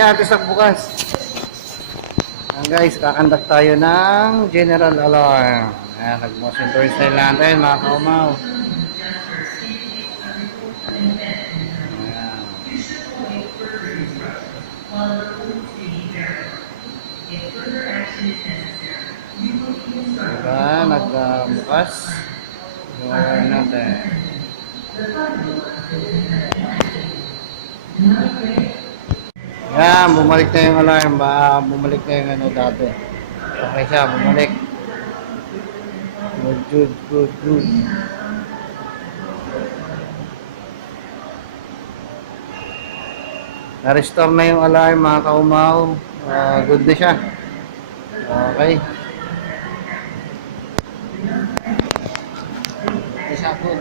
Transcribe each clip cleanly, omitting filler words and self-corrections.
Ayan, tisak bukas. Ayan guys, kakandak tayo ng general alarm. Ayan, nag-motion towards style natin mga kaumaw. Ayan. Diba, nagbukas yung alarm natin. Ayan, bumalik na yung alarm. Bumalik na yung ano dati. Okay siya, bumalik. Good. Na-restore na yung alarm mga kaumaw. Good na siya. Okay. Good siya, good.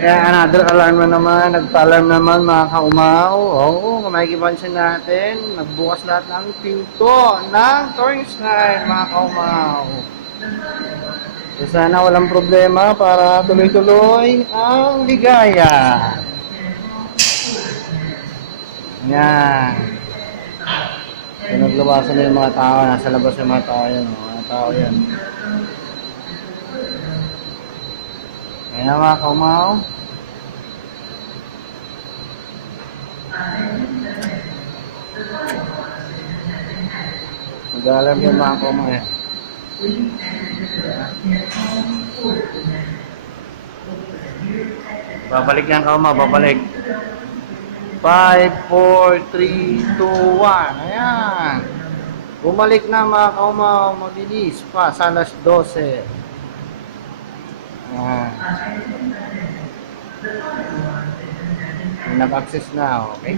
Kaya another alarm na naman, nagpa-alarm naman mga kaumaw. Oo, makikipansin natin, nagbukas lahat ng pinto ng Tornside mga kaumaw. So sana walang problema para tuloy-tuloy ang ligaya. Yan. So naglabasan na yung mga tao, nasa labas yung mga tao yan. Mga tao yan. Ayan mga kaumaw. Mag-alarm yung mga kaumaw eh. Babalik yan kaumaw, babalik. 5, 4, 3, 2, 1. Ayan. Bumalik na mga kaumaw, mabilis pa sa alas 12. Nag-access na, okay?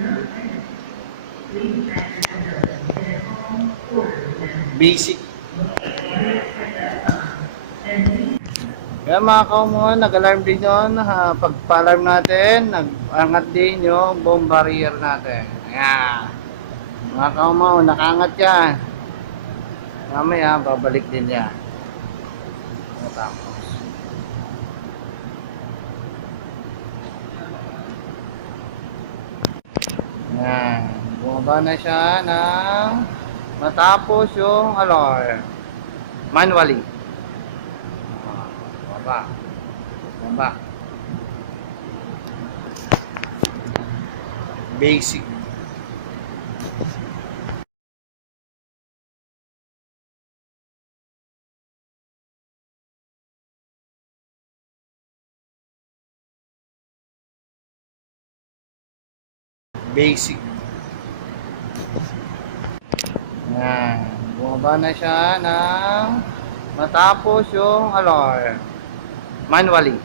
Basic. Kaya mga kaumaw, nag-alarm din yun. Pag-alarm natin, nag-angat din yung bomb barrier natin. Ayan. Mga kaumaw, nakaangat yan. Mamaya, babalik din yan. Tapos. Ayan. Bumaba na siya ng matapos yung alarm. Manually. Bumaba. Basic. Basic. Ayan. Bumaba na siya ng matapos yung alarm. Manually.